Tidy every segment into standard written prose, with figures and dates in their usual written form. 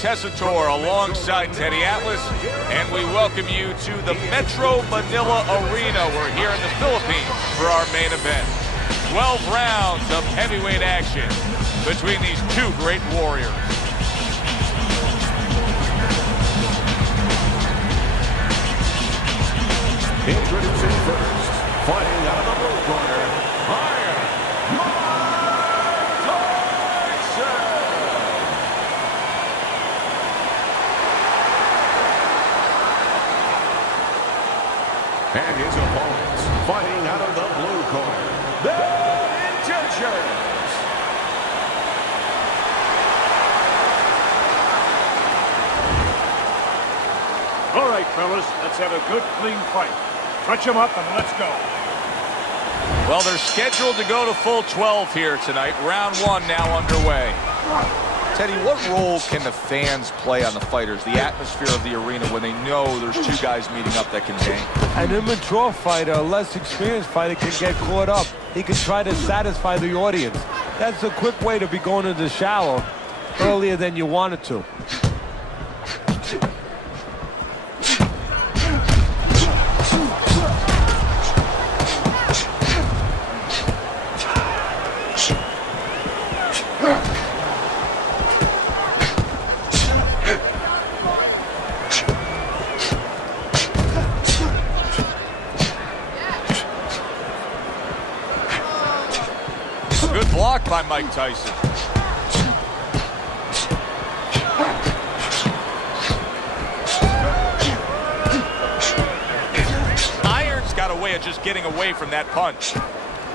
Tessitore alongside Teddy Atlas, and we welcome you to the Metro Manila Arena. We're here in the Philippines for our main event. 12 rounds of heavyweight action between these two great warriors. Introducing first, fighting out of the blue corner, Lyle. And his opponents, fighting out of the blue corner, the Intentions. All right, fellas, let's have a good, clean fight. Touch them up and let's go. Well, they're scheduled to go to full 12 here tonight. Round one now underway. Teddy, what role can the fans play on the fighters, the atmosphere of the arena, when they know there's two guys meeting up that can hang? An immature fighter, a less experienced fighter, can get caught up. He can try to satisfy the audience. That's a quick way to be going to the shower earlier than you wanted to. Good block by Mike Tyson. Iron's got a way of just getting away from that punch.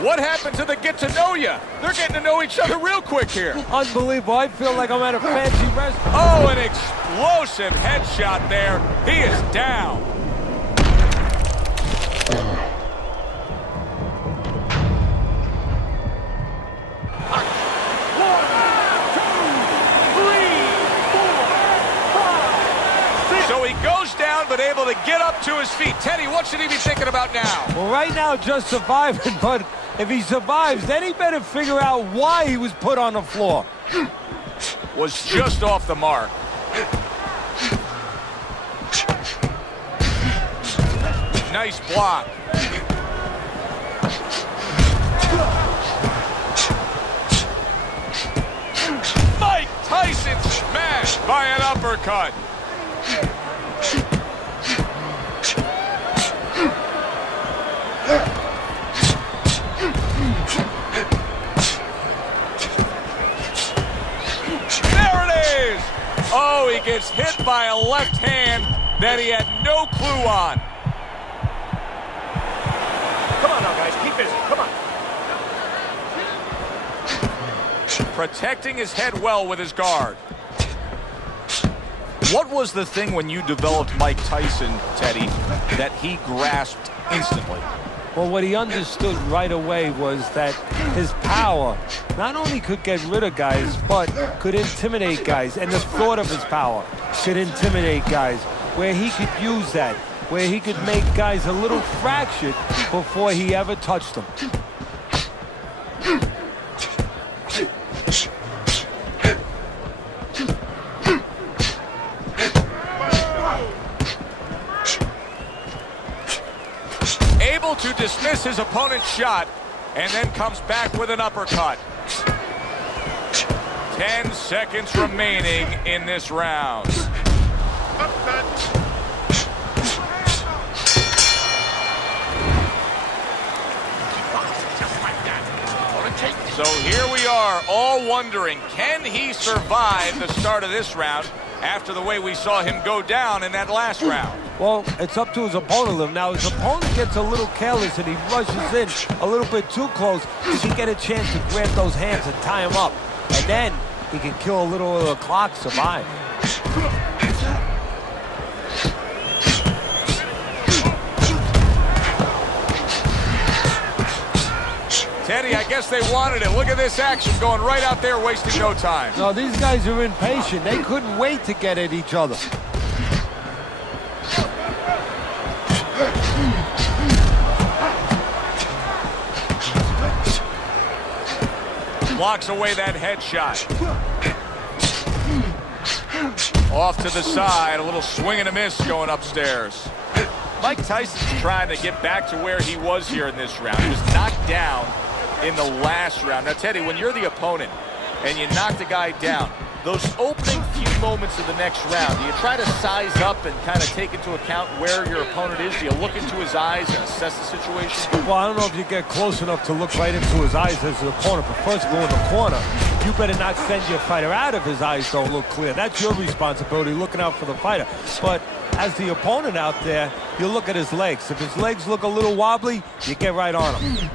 What happened to the get-to-know-ya? They're getting to know each other real quick here. Unbelievable. I feel like I'm at a fancy restaurant. Oh, an explosive headshot there. He is down. So he goes down, but able to get up to his feet. Teddy, what should he be thinking about now? Well, right now, just surviving, but if he survives, then he better figure out why he was put on the floor. Was just off the mark. Nice block. Mike Tyson smashed by an uppercut. There it is! Oh, he gets hit by a left hand that he had no clue on. Come on now, guys, keep busy, come on. Protecting his head well with his guard. What was the thing when you developed Mike Tyson, Teddy, that he grasped instantly? Well, what he understood right away was that his power not only could get rid of guys, but could intimidate guys. And the thought of his power could intimidate guys, where he could use that, where he could make guys a little fractured before he ever touched them. Able to dismiss his opponent's shot and then comes back with an uppercut. 10 seconds remaining in this round. So here we are, all wondering, can he survive the start of this round after the way we saw him go down in that last round? Well, it's up to his opponent. Now, his opponent gets a little careless and he rushes in a little bit too close. He can get a chance to grab those hands and tie him up. And then he can kill a little of the clock, survive. Teddy, I guess they wanted it. Look at this action going right out there, wasting no time. No, these guys are impatient. They couldn't wait to get at each other. Blocks away that headshot. Off to the side, a little swing and a miss going upstairs. Mike Tyson's trying to get back to where he was here in this round. He was knocked down in the last round. Now, Teddy, when you're the opponent and you knock the guy down, those opening few moments of the next round, do you try to size up and kind of take into account where your opponent is? Do you look into his eyes and assess the situation? Well, I don't know if you get close enough to look right into his eyes as an opponent, but first of all, in the corner, you better not send your fighter out if his eyes don't look clear. That's your responsibility, looking out for the fighter. But as the opponent out there, you look at his legs. If his legs look a little wobbly, you get right on him.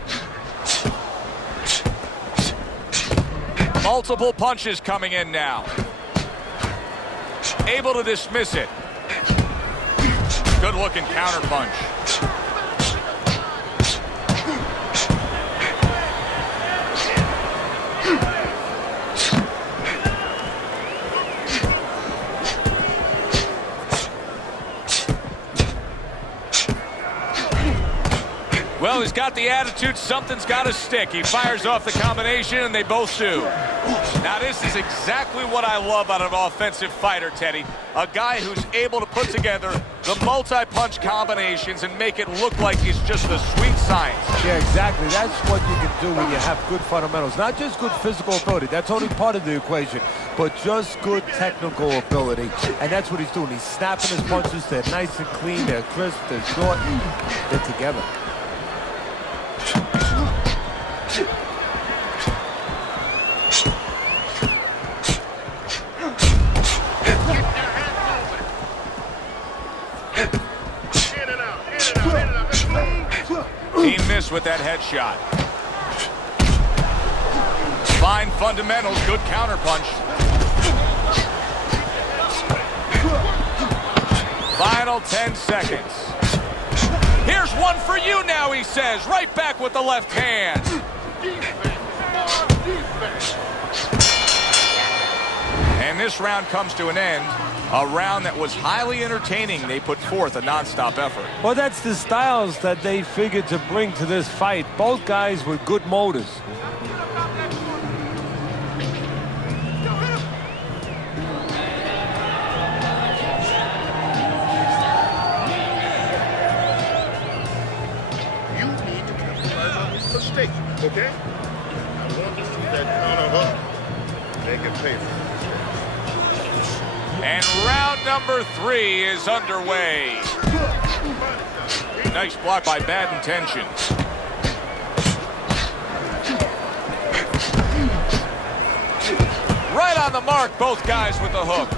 Multiple punches coming in now. Able to dismiss it. Good looking counter punch. Well, he's got the attitude, something's got to stick. He fires off the combination, and they both do. Now, this is exactly what I love out of an offensive fighter, Teddy. A guy who's able to put together the multi-punch combinations and make it look like it's just a sweet science. Yeah, exactly. That's what you can do when you have good fundamentals. Not just good physical ability. That's only part of the equation. But just good technical ability. And that's what he's doing. He's snapping his punches. They're nice and clean. They're crisp. They're short. They're together. He missed with that headshot. Fine fundamentals, good counterpunch. Final 10 seconds. Here's one for you now, he says. Right back with the left hand. And this round comes to an end. A round that was highly entertaining. They put forth a nonstop effort. Well, that's the styles that they figured to bring to this fight. Both guys with good motors. You need to capitalize on these mistakes, okay? I want to see that counter hook. Make it pay for it. And round number 3 is underway. Nice block by Bad Intentions. Right on the mark, both guys with the hook.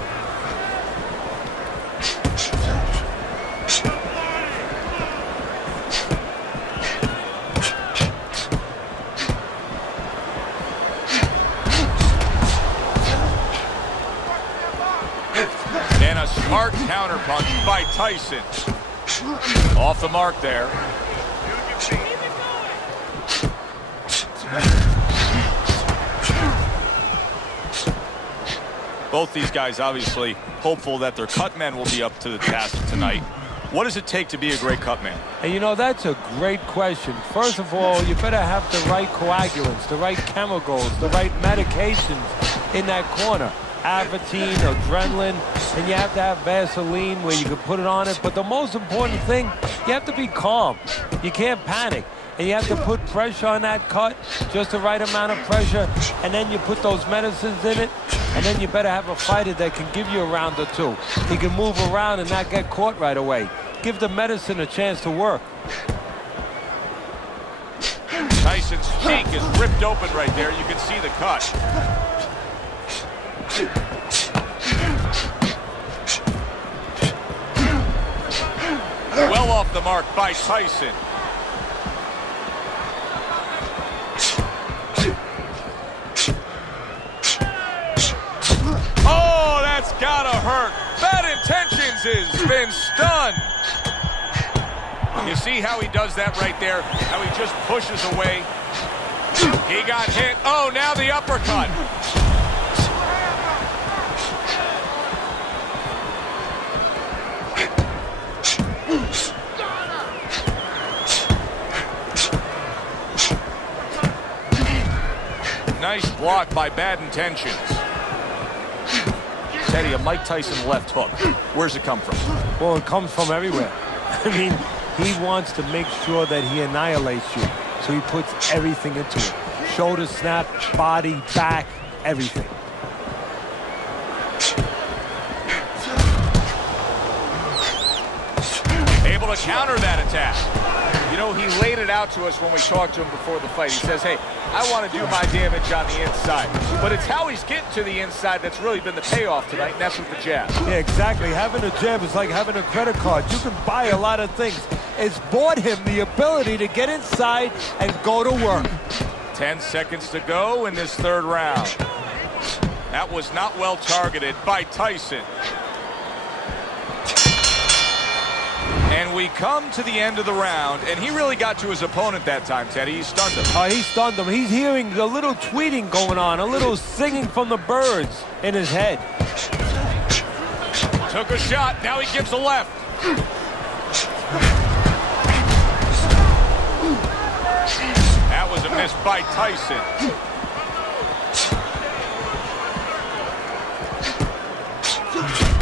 And a smart counterpunch by Tyson. Off the mark there. Both these guys obviously hopeful that their cut men will be up to the task tonight. What does it take to be a great cut man? And you know, that's a great question. First of all, you better have the right coagulants, the right chemicals, the right medications in that corner. Avatine, adrenaline, and you have to have Vaseline where you can put it on it. But the most important thing, you have to be calm. You can't panic. And you have to put pressure on that cut, just the right amount of pressure, and then you put those medicines in it, and then you better have a fighter that can give you a round or two. He can move around and not get caught right away. Give the medicine a chance to work. Tyson's cheek is ripped open right there. You can see the cut. Well off the mark by Tyson. Oh, that's gotta hurt. Bad Intentions has been stunned. You see how he does that right there? How he just pushes away. He got hit. Oh, now the uppercut. Nice block by Bad Intentions. Teddy, a Mike Tyson left hook, where's it come from? Well, it comes from everywhere. I mean, he wants to make sure that he annihilates you. So he puts everything into it. Shoulder snap, body, back, everything. Able to counter that attack. You know, he laid it out to us when we talked to him before the fight. He says, hey, I want to do my damage on the inside. But it's how he's getting to the inside that's really been the payoff tonight, and that's with the jab. Yeah, exactly. Having a jab is like having a credit card. You can buy a lot of things. It's bought him the ability to get inside and go to work. 10 seconds to go in this third round. That was not well targeted by Tyson. And we come to the end of the round, and he really got to his opponent that time, Teddy. He stunned him. He stunned him. He's hearing a little tweeting going on, a little singing from the birds in his head. Took a shot. Now he gives a left. That was a miss by Tyson.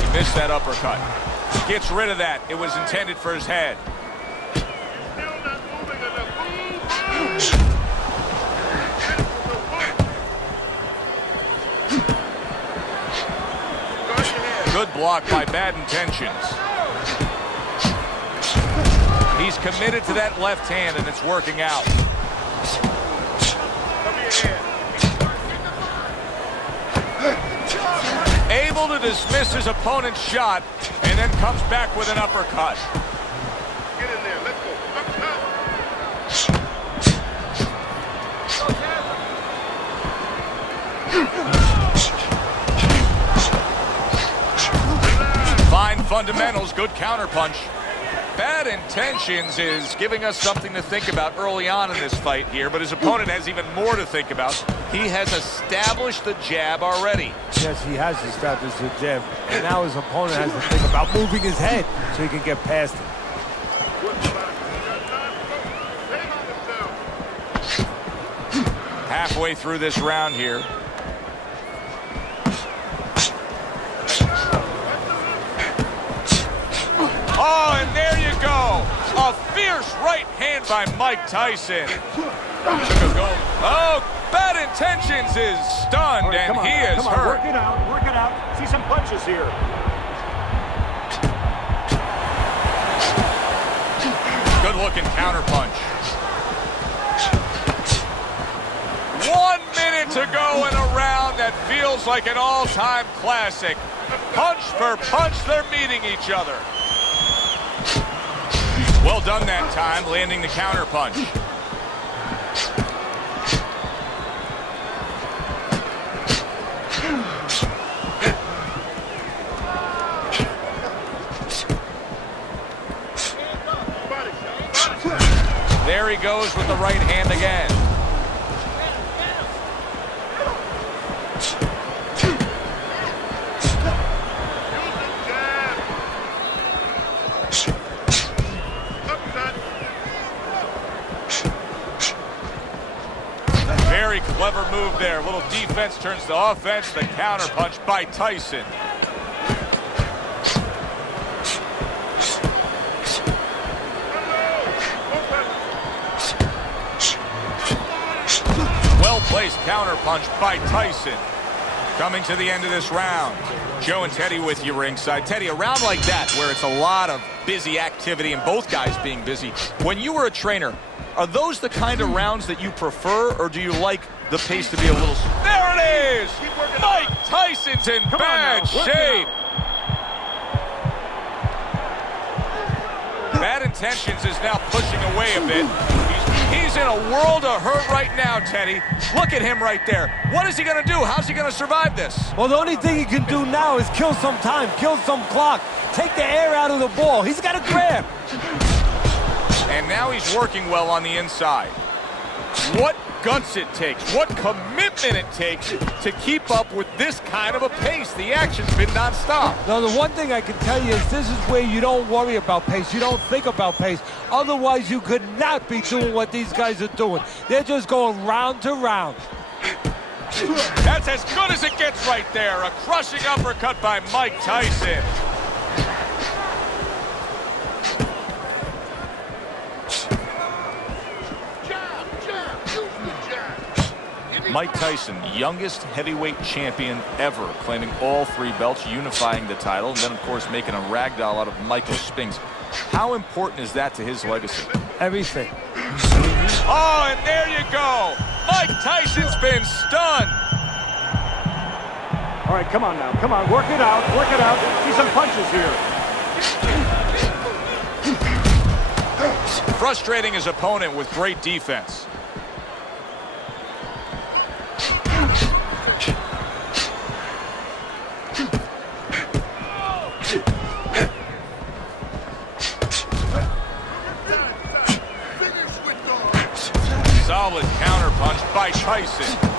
He missed that uppercut. Gets rid of that. It was intended for his head. Good block by Bad Intentions. He's committed to that left hand, and it's working out. Able to dismiss his opponent's shot, and then comes back with an uppercut. Get in there. Let's go. Fine fundamentals, good counterpunch. Bad Intentions is giving us something to think about early on in this fight here, but his opponent has even more to think about. He has established the jab already. Yes, he has established the jab, and now his opponent has to think about moving his head so he can get past it. Halfway through this round here. Oh, and there you go. A fierce right hand by Mike Tyson. Took a go. Oh, Bad Intentions is stunned, Right, and he is hurt. Work it out, work it out. See some punches here. Good looking counterpunch. 1 minute to go in a round that feels like an all-time classic. Punch for punch, they're meeting each other. Well done that time, landing the counterpunch. There he goes with the right hand again. Very clever move there. A little defense turns to offense. The counterpunch by Tyson. Well-placed counterpunch by Tyson. Coming to the end of this round. Joe and Teddy with you ringside. Teddy, a round like that where it's a lot of busy activity and both guys being busy. When you were a trainer, are those the kind of rounds that you prefer, or do you like the pace to be a little... There it is! Mike Tyson's in bad shape. Bad Intentions is now pushing away a bit. He's in a world of hurt right now, Teddy. Look at him right there. What is he going to do? How's he going to survive this? Well, the only thing he can do now is kill some time, kill some clock, take the air out of the ball. He's got to grab. And now he's working well on the inside. What guts it takes, what commitment it takes to keep up with this kind of a pace. The action's been nonstop. Now, the one thing I can tell you is this is where you don't worry about pace. You don't think about pace. Otherwise, you could not be doing what these guys are doing. They're just going round to round. That's as good as it gets right there. A crushing uppercut by Mike Tyson. Mike Tyson, youngest heavyweight champion ever, claiming all 3 belts, unifying the title, and then, of course, making a ragdoll out of Michael Spinks. How important is that to his legacy? Everything. Oh, and there you go. Mike Tyson's been stunned. All right, come on now. Come on, work it out. Work it out. See some punches here. Frustrating his opponent with great defense. Solid counterpunch by Tyson.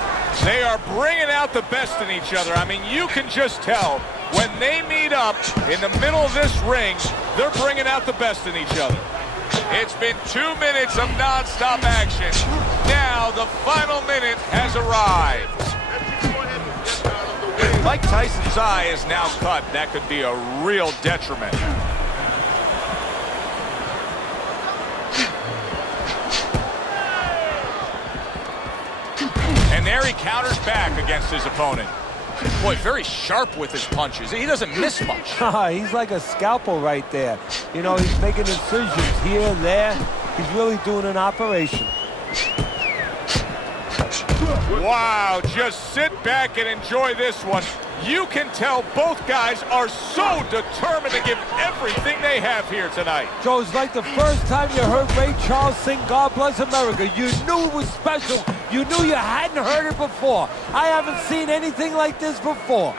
They are bringing out the best in each other. I mean, you can just tell when they meet up in the middle of this ring, they're bringing out the best in each other. It's been 2 minutes of non-stop action. Now the final minute has arrived. Mike Tyson's eye is now cut. That could be a real detriment. And there he counters back against his opponent. Boy, very sharp with his punches. He doesn't miss much. He's like a scalpel right there. You know, he's making incisions here and there. He's really doing an operation. Wow, just sit back and enjoy this one. You can tell both guys are so determined to give everything they have here tonight. Joe, it's like the first time you heard Ray Charles sing God Bless America. You knew it was special. You knew you hadn't heard it before. I haven't seen anything like this before.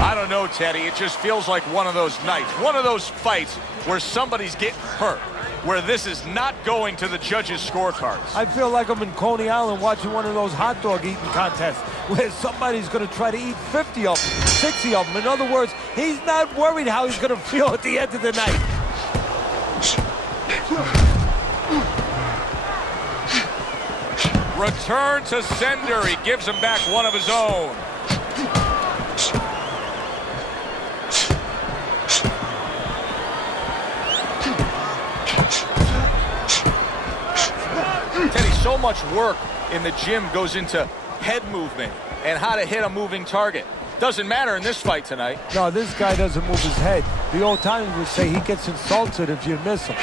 I don't know, Teddy. It just feels like one of those nights, one of those fights where somebody's getting hurt, where this is not going to the judges' scorecards. I feel like I'm in Coney Island watching one of those hot dog eating contests where somebody's going to try to eat 50 of them, 60 of them. In other words, he's not worried how he's going to feel at the end of the night. Return to sender. He gives him back one of his own. Teddy, so much work in the gym goes into head movement and how to hit a moving target. Doesn't matter in this fight tonight. No, this guy doesn't move his head. The old timers would say he gets insulted if you miss him.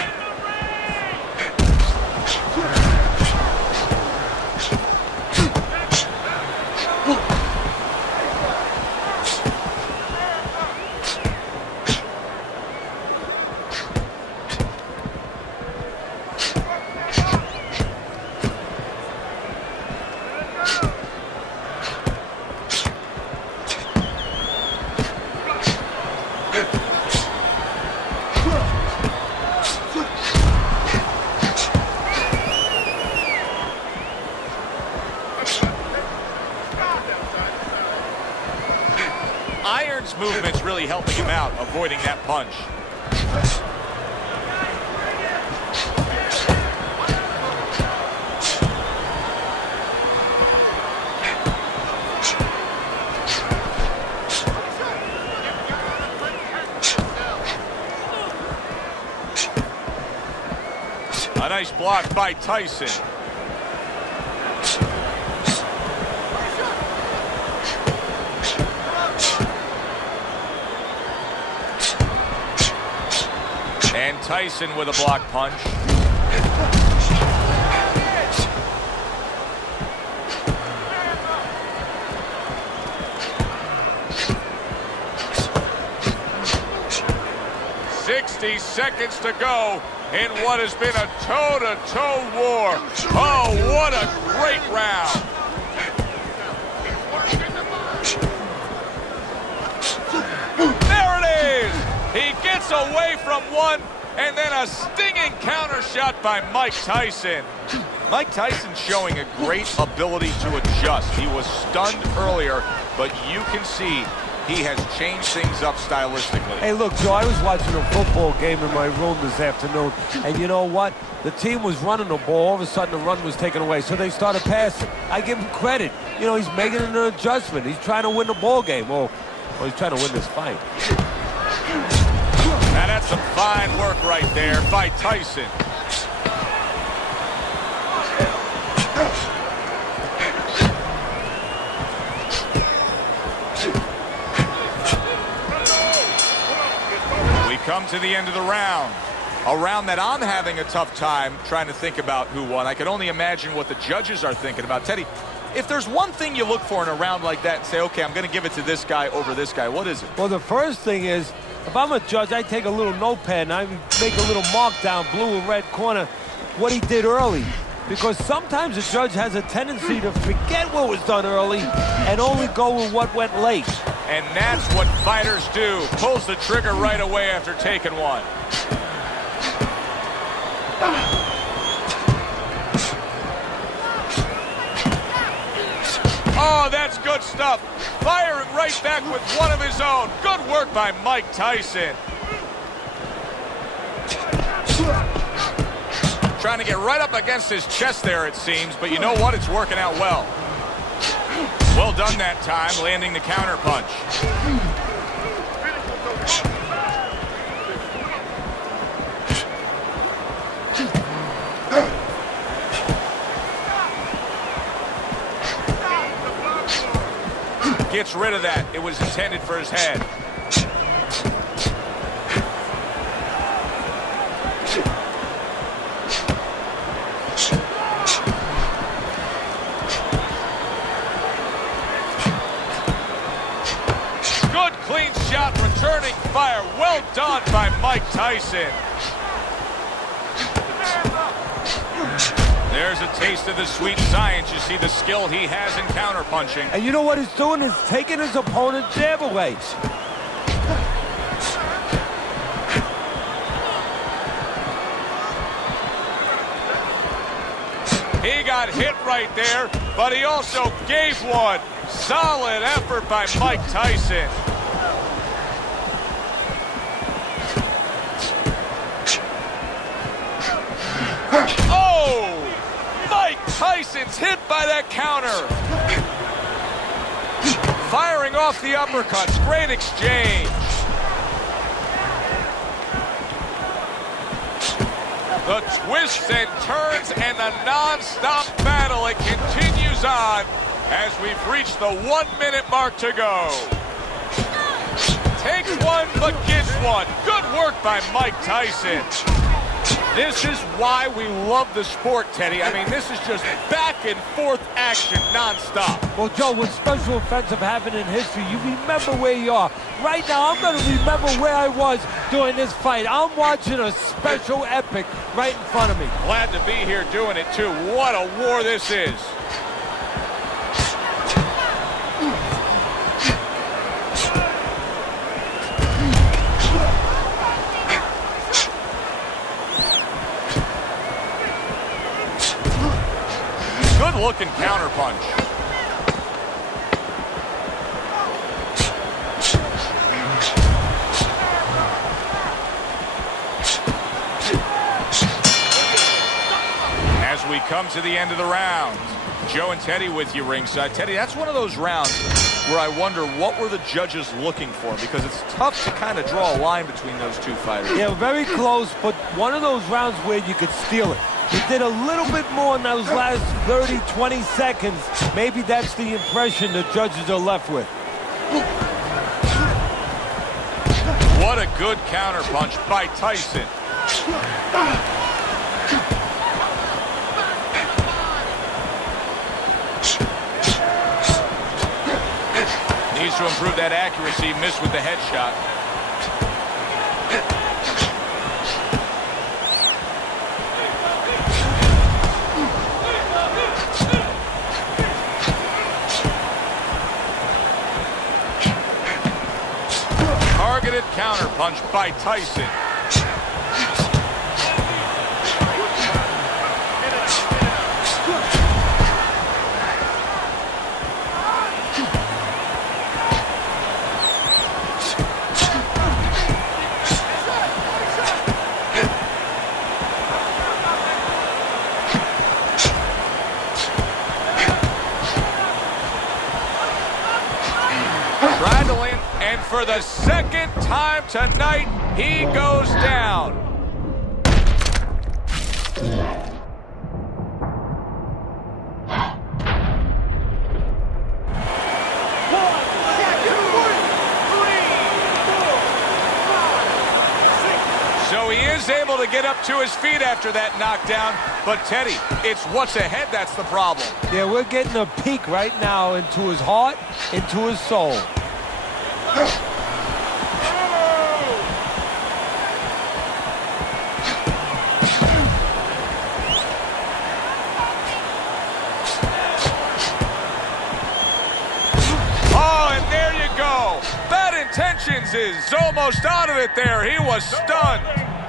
Iron's movement's really helping him out, avoiding that punch. A nice block by Tyson. And Tyson with a block punch. "60 seconds to go in what has been a toe-to-toe war." Oh, what a great round. There it is. He gets away from one, and then a stinging counter shot by Mike Tyson. Mike Tyson showing a great ability to adjust. He was stunned earlier, but you can see he has changed things up stylistically. Hey, look, Joe, I was watching a football game in my room this afternoon, and you know what? The team was running the ball. All of a sudden, the run was taken away, so they started passing. I give him credit. You know, he's making an adjustment. He's trying to win the ball game. Well, he's trying to win this fight. Now, that's some fine work right there by Tyson. Come to the end of the round. A round that I'm having a tough time trying to think about who won. I can only imagine what the judges are thinking about. Teddy, if there's one thing you look for in a round like that and say, okay, I'm going to give it to this guy over this guy, what is it? Well, the first thing is, if I'm a judge, I take a little notepad and I make a little mark down, blue and red corner, what he did early. Because sometimes a judge has a tendency to forget what was done early and only go with what went late. And that's what fighters do. Pulls the trigger right away after taking one. Oh, that's good stuff. Firing right back with one of his own. Good work by Mike Tyson. Trying to get right up against his chest there, it seems, but you know what? It's working out well. Well done that time, landing the counter punch. Gets rid of that. It was intended for his head. Good clean shot, returning fire. Well done by Mike Tyson. There's a taste of the sweet science. You see the skill he has in counterpunching. And you know what he's doing? He's taking his opponent's jab away. He got hit right there, but he also gave one. Solid effort by Mike Tyson. Oh! Mike Tyson's hit by that counter. Firing off the uppercuts. Great exchange. The twists and turns and the non-stop battle. It continues on as we've reached the 1 minute mark to go. Takes one, but gets one. Good work by Mike Tyson. This is why we love the sport, Teddy. I mean, this is just back and forth action non-stop. Well, Joe, when special events have happened in history, you remember where you are. Right now, I'm going to remember where I was during this fight. I'm watching a special epic right in front of me. Glad to be here doing it, too. What a war this is. Good-looking counterpunch. As we come to the end of the round, Joe and Teddy with you ringside. Teddy, that's one of those rounds where I wonder what were the judges looking for, because it's tough to kind of draw a line between those two fighters. Yeah, very close, but one of those rounds where you could steal it. He did a little bit more in those last 30, 20 seconds. Maybe that's the impression the judges are left with. What a good counterpunch by Tyson. Needs to improve that accuracy. Missed with the headshot. Targeted counterpunch by Tyson. Tried to land, and for the second time tonight, he goes down. So he is able to get up to his feet after that knockdown. But, Teddy, it's what's ahead that's the problem. Yeah, we're getting a peek right now into his heart, into his soul. Oh, and there you go. Bad Intentions is almost out of it there. He was stunned.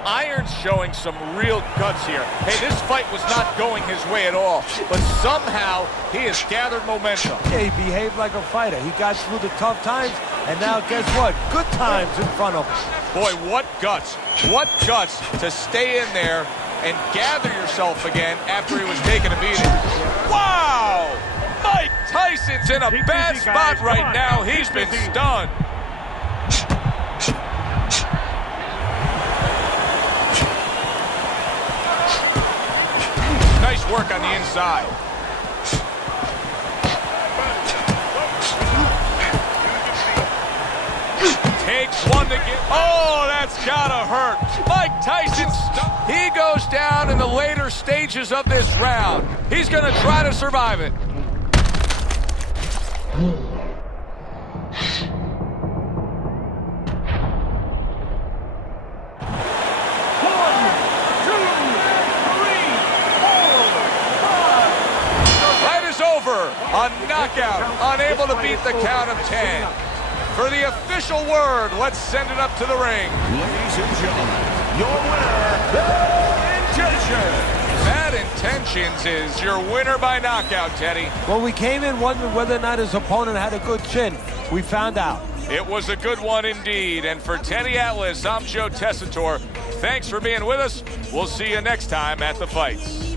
Iron's showing some real guts here. Hey, this fight was not going his way at all, but somehow he has gathered momentum. Yeah, he behaved like a fighter. He got through the tough times, and now guess what? Good times in front of him. Boy, what guts. What guts to stay in there and gather yourself again after he was taking a beating. Wow! Mike Tyson's in a bad spot right now. He's been stunned. Nice work on the inside. Takes one to get. Oh, that's gotta hurt. Mike Tyson, he goes down in the later stages of this round. He's gonna try to survive it. A knockout, unable to beat the count of 10. For the official word, let's send it up to the ring. Ladies and gentlemen, your winner, Bad Intentions. Bad Intentions is your winner by knockout, Teddy. Well, we came in wondering whether or not his opponent had a good chin. We found out. It was a good one indeed. And for Teddy Atlas, I'm Joe Tessitore. Thanks for being with us. We'll see you next time at the fights.